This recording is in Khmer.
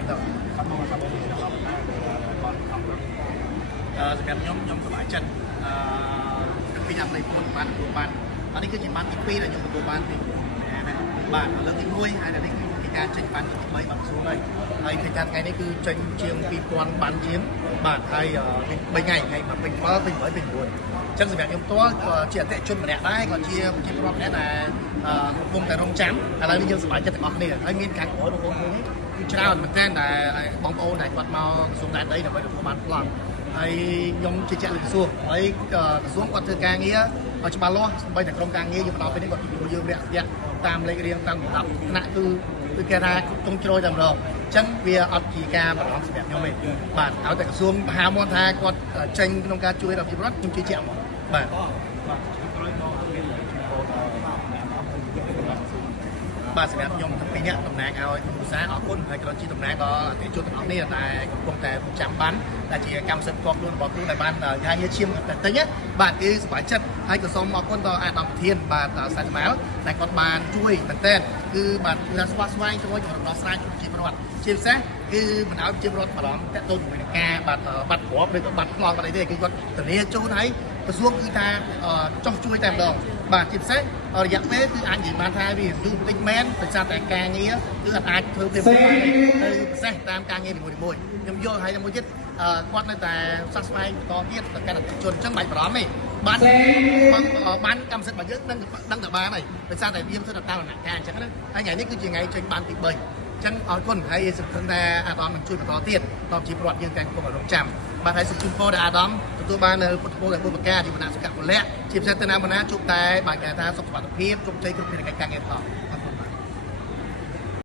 ងារទៅសម្រាប់ខ្ញុំសប្បាយចិត្តពីអាប់លេខបានអានេះគឺជាបានទី2ដែលខ្ញុំទទួលបានទីបាទលើកទី1ហើយនេះគឺការចេញបានទី3បានស្រួលហើយឃើញថាថ្ងៃនេះគឺចេញជាង2000បានជាងបាទហើយ3ថ្ងៃពេញ7ពេញ8ពេញ9អញ្ចឹងសម្រាប់ខ្ញុំផ្ទាល់ក៏ជាអតិថិជនម្នាក់ដែរក៏ជាប្រជាពលរដ្ឋម្នាក់ដែលកំពុងតែរងចាំឥឡូវនេះយើងសប្បាយចិត្តទាំងអស់គ្នាហើយមានការក្រោយបងប្អូនឃើញគឺច្រើនមែនទែនដែលបងប្អូនដែលគាត់មកក្រសួងដែនដីដើម្បីទទួលបានប្លង់ហើយខ្ញុំជឿជាក់លើក្រសួងហើយក្រសួងគាត់ធ្វើការងារឲ្យច្បាស់លាស់សម្បីតែក្រុមការងារយើងបន្តពេលនេះគាត់ជួយយើងរយៈតាមលេខរៀងតាមលំដាប់ថ្នាក់គឺគេថាចុងជ្រោយតែម្ដងអញ្ចឹងវាអត់ជាការបារម្ភសម្រាប់ខ្ញុំទេបាទឲ្យតែក្រសួងមហាមន្តថាគាត់ចេញក្នុងការជួយដល់ប្រជាពលរដ្ឋខ្ញុំជឿជាក់ហ្មងបាទបាទសម្រាប់ខ្ញុំទាំងពីរនាក់តំណាងឲ្យឧស្សាហ៍អរគុណហើយក៏ជាតំណាងដល់អតិថិជនទាំងអស់គ្នាតែកំពុងតែចាំបានដែលជាកម្មសិទ្ធិផ្ទាល់ខ្លួនរបស់ខ្លួនដែលបានការងារឈាមតែទិញបាទគឺសប្បាយចិត្តហើយក៏សូមអរគុណដល់អាដាមប្រធានបាទសាច់ម៉ាល់ដែលគាត់បានជួយមែនតើគឺបាទគឺស្វាស្វែងជួយដល់ដោះស្រាយជាប្រវត្តិជាពិសេសគឺមិនឲ្យជាប្រវត្តិបារម្ភតាក់ទងជាមួយនឹងការបាត់គ្រាប់ឬក៏បាត់ប្លង់អីទេគឺគាត់ធានាជូនហើយក្រសួងគឺថាចោះជួយតែម្ដងបាទជាពិសេសរយៈពេលគឺអាចនិយាយបានថាវាយូរបន្តិចមែនដោយសារតែការងារគឺអាចធ្វើពេលទៅពិសេសតាមការងារនីមួយៗខ្ញុំយល់ហើយមួយទៀតគាត់នៅតែផ្សះស្វែងបន្តទៀតដល់ការអតិថិជនអញ្ចឹងបាច់បារម្ភទេបានកម្មសិទ្ធិរបស់យើងដឹងតែបានហើយដោយសារតែវាមិនទៅតាមដំណាក់កាលអញ្ចឹងណាហើយថ្ងៃនេះគឺជាថ្ងៃចេញបានទី3អញ្ចឹងអរគុណហើយសង្ឃឹមថាអាដាមនឹងជួយបន្តទៀតដល់ជាប្រវត្តិយើងតែកំពុងរងចាំបាទហើយសូមជូនពរដល់អាដាមទទួលបាននៅពុទ្ធពលដែលបុព្វកាជាគណៈសង្ឃពលៈជាពិសេសទៅណាជួបតែបាទគេថាសុខសុវត្ថិភាពជោគជ័យគ្រប់ភារកិច្ចការងារផង